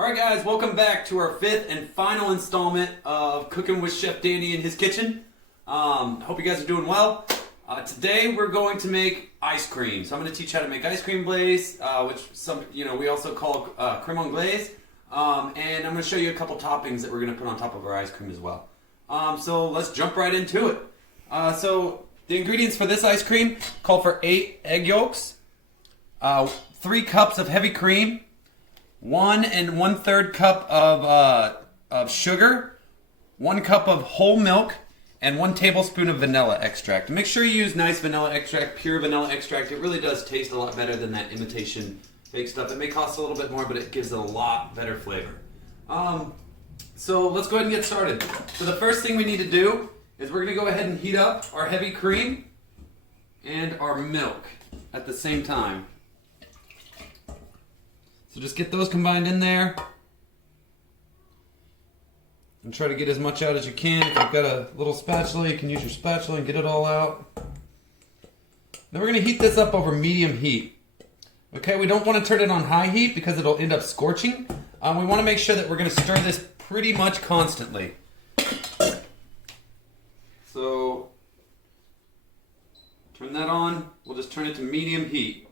Alright guys, welcome back to our fifth and final installment of Cooking with Chef Danny in his kitchen. Hope you guys are doing well. Today we're going to make ice cream. So I'm going to teach you how to make ice cream glaze, which we also call creme anglaise. And I'm going to show you a couple toppings that we're going to put on top of our ice cream as well. So let's jump right into it. So the ingredients for this ice cream call for 8 egg yolks, 3 cups of heavy cream, 1 1/3 cup of sugar, 1 cup of whole milk, and 1 tablespoon of vanilla extract. Make sure you use nice vanilla extract, pure vanilla extract. It really does taste a lot better than that imitation fake stuff. It may cost a little bit more, but it gives it a lot better flavor. So let's go ahead and get started. So the first thing we need to do is we're going to go ahead and heat up our heavy cream and our milk at the same time. So just get those combined in there and try to get as much out as you can. If you've got a little spatula, you can use your spatula and get it all out. Then we're going to heat this up over medium heat. Okay, we don't want to turn it on high heat because it'll end up scorching. We want to make sure that we're going to stir this pretty much constantly. So turn that on. We'll just turn it to medium heat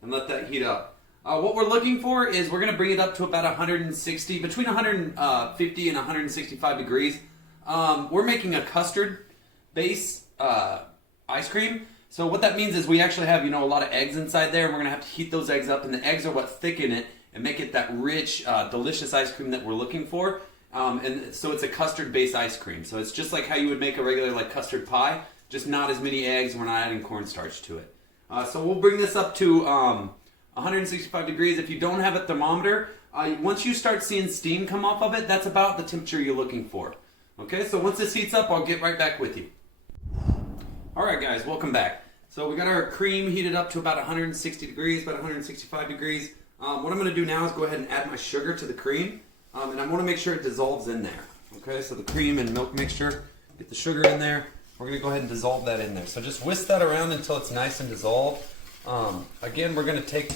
and let that heat up. What we're looking for is we're going to bring it up to about 160, between 150 and 165 degrees. We're making a custard base ice cream. So what that means is we actually have, a lot of eggs inside there, and we're going to have to heat those eggs up, and the eggs are what thicken it and make it that rich, delicious ice cream that we're looking for. And so it's a custard base ice cream. So it's just like how you would make a regular custard pie, just not as many eggs, and we're not adding cornstarch to it. So we'll bring this up to 165 degrees. If you don't have a thermometer, once you start seeing steam come off of it, that's about the temperature you're looking for. Okay, so once this heats up, I'll get right back with you. Alright guys, welcome back. So we got our cream heated up to about 160 degrees, about 165 degrees. What I'm going to do now is go ahead and add my sugar to the cream, and I want to make sure it dissolves in there. Okay, so the cream and milk mixture, get the sugar in there. We're going to go ahead and dissolve that in there. So just whisk that around until it's nice and dissolved. Again, we're going to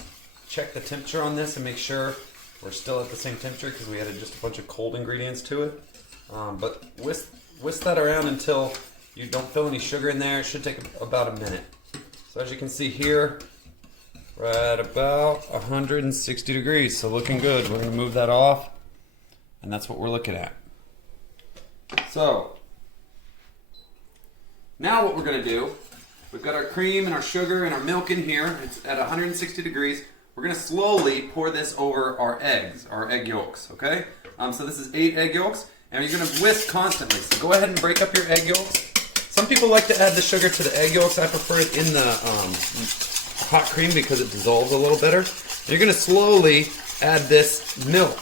check the temperature on this and make sure we're still at the same temperature because we added just a bunch of cold ingredients to it. But whisk that around until you don't feel any sugar in there. It should take about a minute. So as you can see here, we're at about 160 degrees, so looking good. We're going to move that off, and that's what we're looking at. So now what we're going to do, we've got our cream and our sugar and our milk in here. It's at 160 degrees. We're going to slowly pour this over our eggs, our egg yolks, okay? So this is 8 egg yolks, and you're going to whisk constantly. So go ahead and break up your egg yolks. Some people like to add the sugar to the egg yolks. I prefer it in the hot cream because it dissolves a little better. And you're going to slowly add this milk,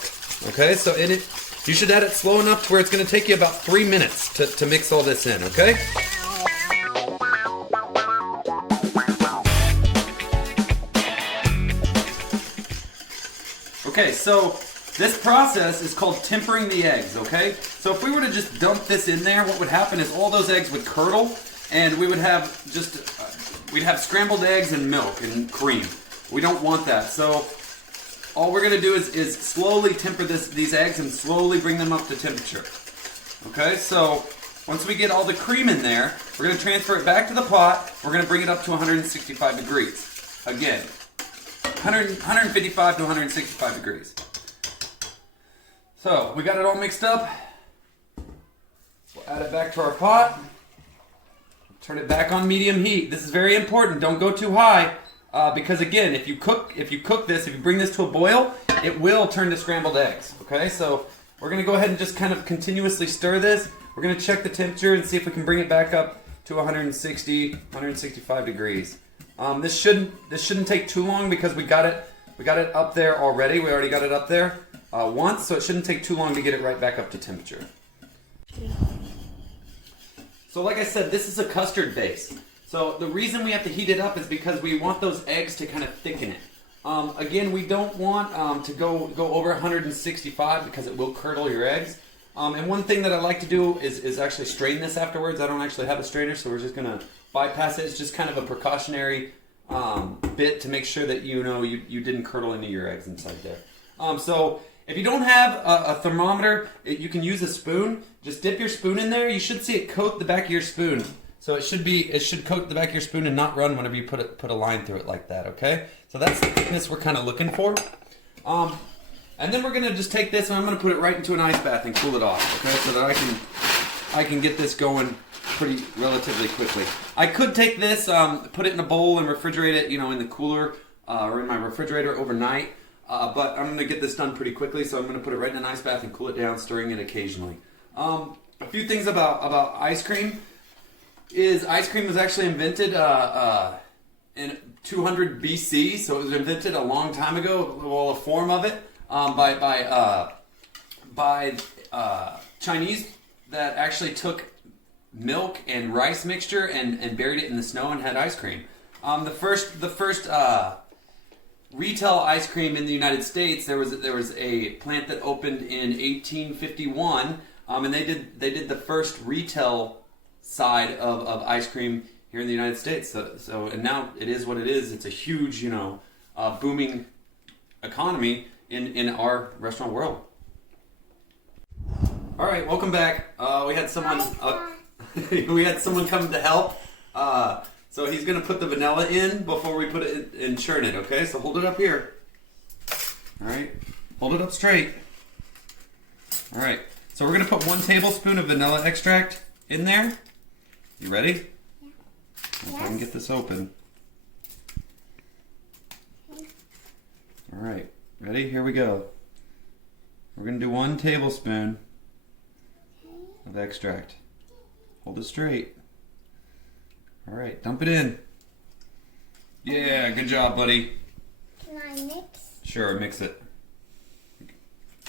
okay? So you should add it slow enough to where it's going to take you about 3 minutes to mix all this in, okay? Okay, so this process is called tempering the eggs, okay? So if we were to just dump this in there, what would happen is all those eggs would curdle, and we would have we'd have scrambled eggs and milk and cream. We don't want that. So all we're going to do is slowly temper these eggs and slowly bring them up to temperature. Okay, so once we get all the cream in there, we're going to transfer it back to the pot. We're going to bring it up to 165 degrees. Again, 155 to 165 degrees. So we got it all mixed up. We'll add it back to our pot. Turn it back on medium heat. This is very important. Don't go too high because again, if you bring this to a boil, it will turn to scrambled eggs. Okay, so we're going to go ahead and just kind of continuously stir this. We're going to check the temperature and see if we can bring it back up to 160, 165 degrees. This shouldn't take too long because we got it up there already. We already got it up there once, so it shouldn't take too long to get it right back up to temperature. So like I said, this is a custard base. So the reason we have to heat it up is because we want those eggs to kind of thicken it. Again, we don't want to go over 165 because it will curdle your eggs. And one thing that I like to do is actually strain this afterwards. I don't actually have a strainer, so we're just going to bypass it. It's just kind of a precautionary bit to make sure that you didn't curdle any of your eggs inside there. So If you don't have a thermometer, you can use a spoon. Just dip your spoon in there. You should see it coat the back of your spoon. So it should coat the back of your spoon and not run whenever you put a line through it like that, okay? So that's the thickness we're kind of looking for. And then we're gonna just take this and I'm gonna put it right into an ice bath and cool it off, okay? So that I can get this going pretty relatively quickly. I could take this, put it in a bowl and refrigerate it, in the cooler or in my refrigerator overnight. But I'm gonna get this done pretty quickly, so I'm gonna put it right in an ice bath and cool it down, stirring it occasionally. A few things about ice cream is ice cream was actually invented in 200 BC, so it was invented a long time ago. Well, a form of it by Chinese that actually took milk and rice mixture and buried it in the snow and had ice cream. The first retail ice cream in the United States, there was a plant that opened in 1851, and they did the first retail side of ice cream here in the United States. So and now it is what it is. It's a huge, booming economy in our restaurant world. All right, welcome back. We had someone come to help. So he's gonna put the vanilla in before we put it in and churn it. Okay, so hold it up here. All right, hold it up straight. All right, so we're gonna put 1 tablespoon of vanilla extract in there. You ready? Yeah. If I can get this open. All right, ready? Here we go. We're gonna do 1 tablespoon of extract. Hold it straight. All right, dump it in. Yeah, good job, buddy. Can I mix? Sure, mix it.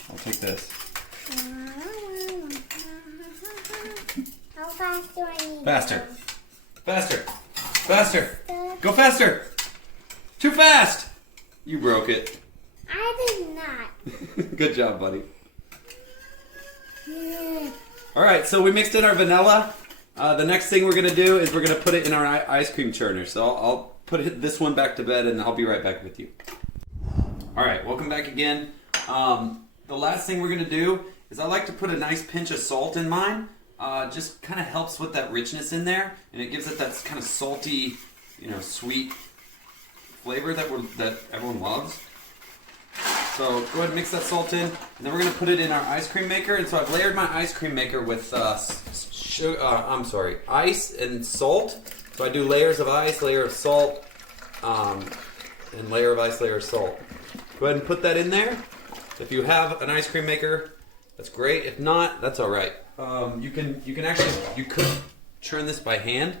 I'll take this. How fast do I need Faster. to go? Faster. Faster. Go faster. Too fast. You broke it. I did not. Good job, buddy. All right, so we mixed in our vanilla. The next thing we're going to do is we're going to put it in our ice cream churner. So I'll put this one back to bed and I'll be right back with you. All right, welcome back again. The last thing we're going to do is I like to put a nice pinch of salt in mine. Just kind of helps with that richness in there, and it gives it that kind of salty, sweet flavor that everyone loves. So go ahead and mix that salt in, and then we're going to put it in our ice cream maker. And so I've layered my ice cream maker with ice and salt. So I do layers of ice, layer of salt, and layer of ice, layer of salt. Go ahead and put that in there. If you have an ice cream maker, that's great. If not, that's all right. You could churn this by hand,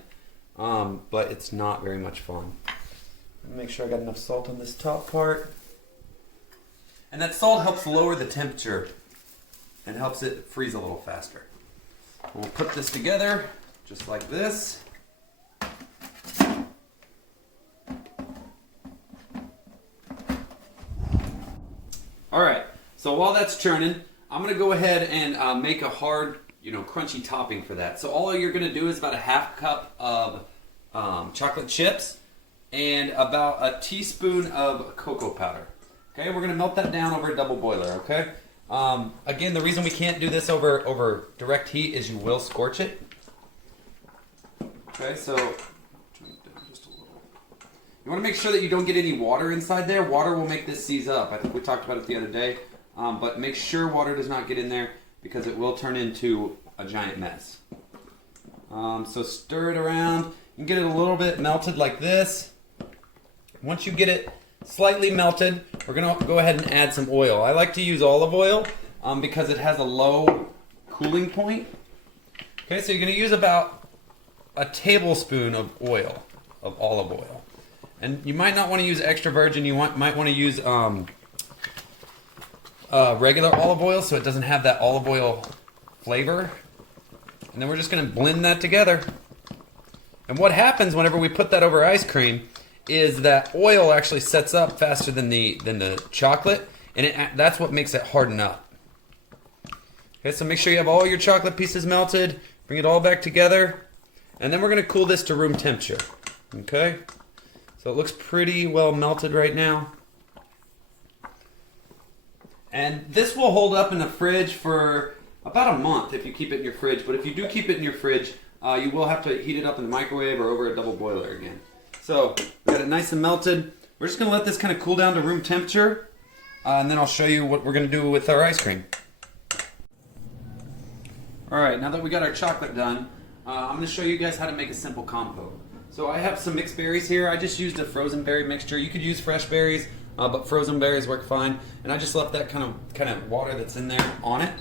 but it's not very much fun. Make sure I got enough salt on this top part. And that salt helps lower the temperature and helps it freeze a little faster. We'll put this together just like this. All right, so while that's churning, I'm gonna go ahead and make a hard, crunchy topping for that. So all you're gonna do is about a 1/2 cup of chocolate chips and about a teaspoon of cocoa powder. Okay, we're gonna melt that down over a double boiler, okay? Again, the reason we can't do this over direct heat is you will scorch it. Okay, so turn it down just a little. You wanna make sure that you don't get any water inside there. Water will make this seize up. I think we talked about it the other day. But make sure water does not get in there because it will turn into a giant mess. So stir it around. You can get it a little bit melted like this. Once you get it slightly melted, we're going to go ahead and add some oil. I like to use olive oil because it has a low cooling point. Okay, so you're going to use about a tablespoon of oil, of olive oil. And you might not want to use extra virgin. You might want to use regular olive oil so it doesn't have that olive oil flavor. And then we're just going to blend that together. And what happens whenever we put that over ice cream is that oil actually sets up faster than the chocolate, and that's what makes it harden up. Okay, so make sure you have all your chocolate pieces melted. Bring it all back together, and then we're going to cool this to room temperature. Okay, so it looks pretty well melted right now. And this will hold up in the fridge for about a month if you keep it in your fridge. But if you do keep it in your fridge, you will have to heat it up in the microwave or over a double boiler again. So we got it nice and melted. We're just going to let this kind of cool down to room temperature. And then I'll show you what we're going to do with our ice cream. Alright, now that we got our chocolate done, I'm going to show you guys how to make a simple compote. So I have some mixed berries here. I just used a frozen berry mixture. You could use fresh berries, but frozen berries work fine. And I just left that kind of water that's in there on it.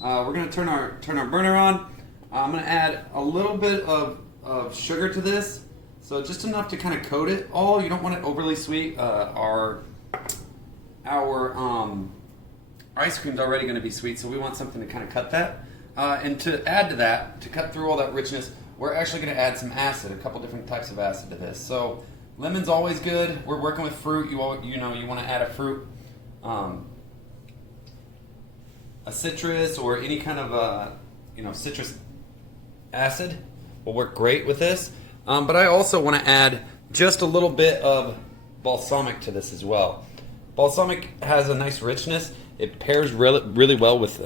We're going to turn our burner on. I'm going to add a little bit of sugar to this. So just enough to kind of coat it all. You don't want it overly sweet. Our ice cream's already going to be sweet, so we want something to kind of cut that. And to add to that, to cut through all that richness, we're actually going to add some acid, a couple different types of acid to this. So lemon's always good. We're working with fruit. You want to add a fruit, a citrus or any kind of citrus acid will work great with this. But I also want to add just a little bit of balsamic to this as well. Balsamic has a nice richness. It pairs really well with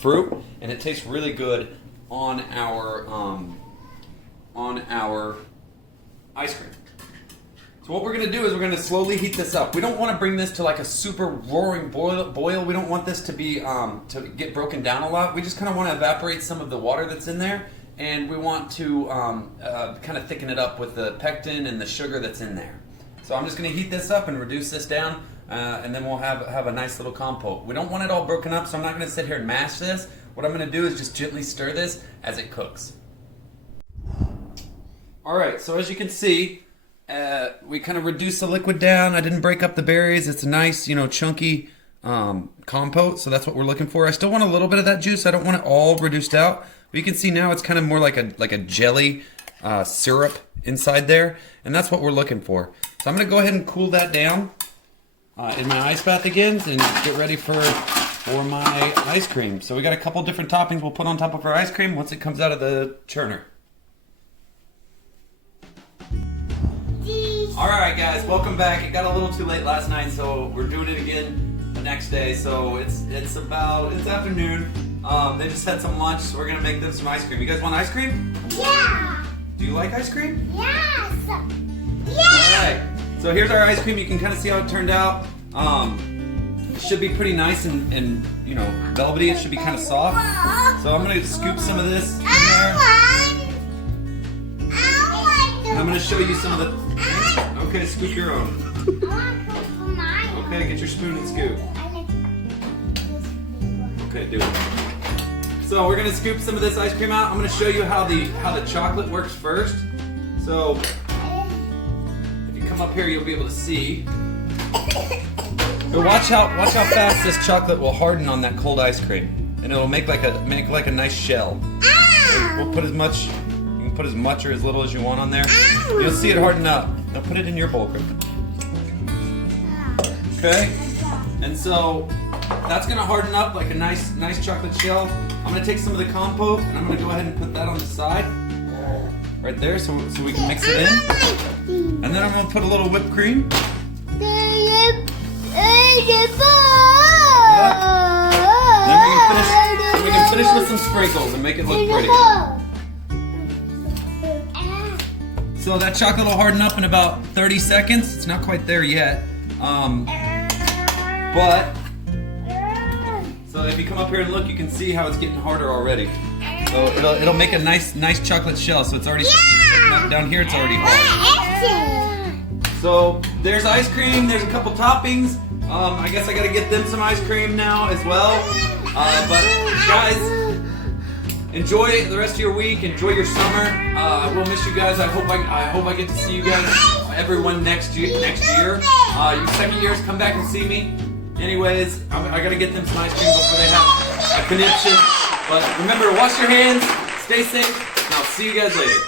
fruit, and it tastes really good on our ice cream. So what we're going to do is we're going to slowly heat this up. We don't want to bring this to like a super roaring boil. We don't want this to be to get broken down a lot. We just kind of want to evaporate some of the water that's in there, and we want to kind of thicken it up with the pectin and the sugar that's in there. So I'm just going to heat this up and reduce this down, and then we'll have a nice little compote. We don't want it all broken up, so I'm not going to sit here and mash this. What I'm going to do is just gently stir this as it cooks. Alright, so as you can see, we kind of reduced the liquid down. I didn't break up the berries. It's a nice, chunky compote, so that's what we're looking for. I still want a little bit of that juice. I don't want it all reduced out. But you can see now it's kind of more like a jelly syrup inside there, and that's what we're looking for. So I'm going to go ahead and cool that down in my ice bath again and get ready for my ice cream. So we got a couple different toppings we'll put on top of our ice cream once it comes out of the churner. Alright guys, welcome back. It got a little too late last night, so we're doing it again the next day. So it's afternoon. They just had some lunch, so we're gonna make them some ice cream. You guys want ice cream? Yeah. Do you like ice cream? Yes. Yeah. Alright, so here's our ice cream. You can kind of see how it turned out. It should be pretty nice and velvety. It should be kind of soft. So I'm gonna scoop some of this in there. I'm gonna show you some of the. Okay, scoop your own. Okay, get your spoon and scoop. Okay, do it. So we're gonna scoop some of this ice cream out. I'm gonna show you how the chocolate works first. So if you come up here, you'll be able to see. But watch how fast this chocolate will harden on that cold ice cream, and it'll make like a nice shell. We'll put as much. You can put as much or as little as you want on there. You'll see it harden up. Now put it in your bowl, Griffin. Okay? And so that's gonna harden up like a nice chocolate shell. I'm gonna take some of the compote and I'm gonna go ahead and put that on the side. Right there, so we can mix it in. And then I'm gonna put a little whipped cream. Yep. Then we can finish with some sprinkles and make it look pretty. So that chocolate will harden up in about 30 seconds. It's not quite there yet. But so if you come up here and look, you can see how it's getting harder already. So it'll make a nice chocolate shell. So it's already down here. It's already hard. So there's ice cream. There's a couple toppings. I guess I gotta get them some ice cream now as well. But guys, enjoy the rest of your week. Enjoy your summer. I will miss you guys. I hope I get to see you guys, everyone next year. You second years, come back and see me. Anyways, I gotta get them some ice cream before they have a conniption. But remember to wash your hands, stay safe, and I'll see you guys later.